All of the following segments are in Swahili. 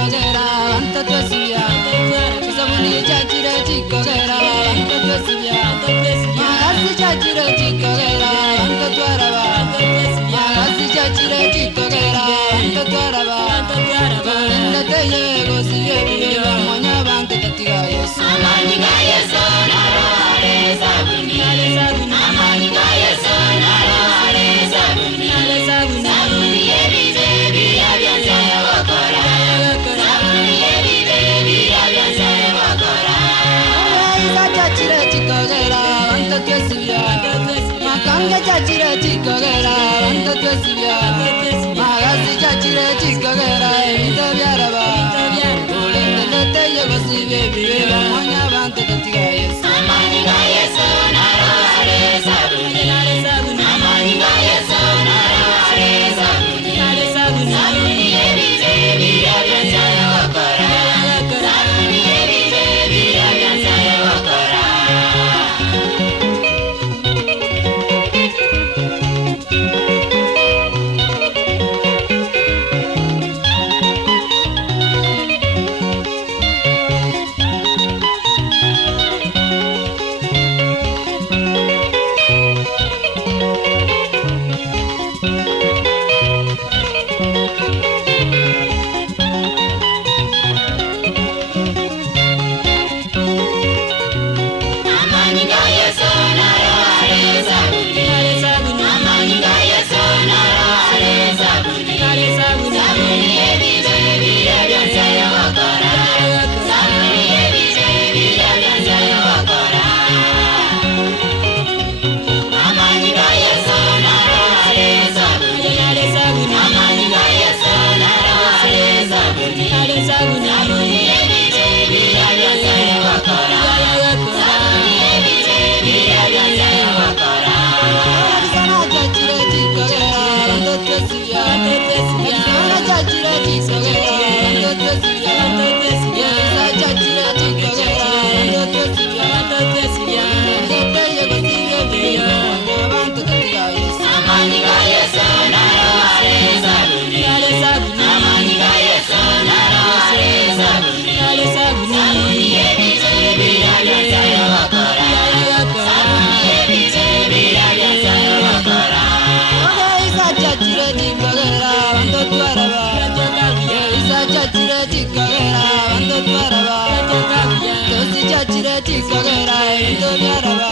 chikogera anta twesibya kisabuni chachire chikogera anta twesibya magasi chachire chikogera anta twaraba magasi chachire chikogera anta twaraba kolenda teye gosibye biba monya bantu tatiga yesu amani ga yesu naro ale sabuni amani ga yesu naro ale sabuni sabuni ebibe biyabyanza wakora sabuni ebibe biyabyanza wakora isa chachire chikogera anta twesibya makanga chachire chikogera anta twesibya magasi chachire chikogera ebinto byaraba kolenda teye gosibye biba monya bantu tatiga yesu amani ga yesu naro ale sabuni amani ga yesu naro ale sabuni sabuni ebibe biyabyanza wakora sabuni ebibe biyabyanza wakora amani ga yesu naro ale sabuni amani ga yesu naro ale sabuni sabuni ebibe biyabyanza wakora sabuni ebibe biyabyanza wakora amani ga yesu naro ale sabuni amani ga yesu naro ale sabuni sabuni ebibe biyabyanza wakora sabuni ebibe biyabyanza wakora sana chachire chikogera anta twesibya sana chachire chikogera anta twesibya isa chachire chikogera anta twesibya teye gosibye biba monya bantu tatiga yesu amani ga yesu naro ale sabuni amani ga yesu naro ale sabuni sabuni ebibe biyabyanza wakora sabuni ebibe biyabyanza wakora isa chachire chikogera anta twaraba isa chachire chikogera anta twaraba tosi chachire chikogera ebinto byaraba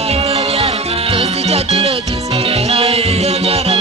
tosi chachire chikogera ebinto byaraba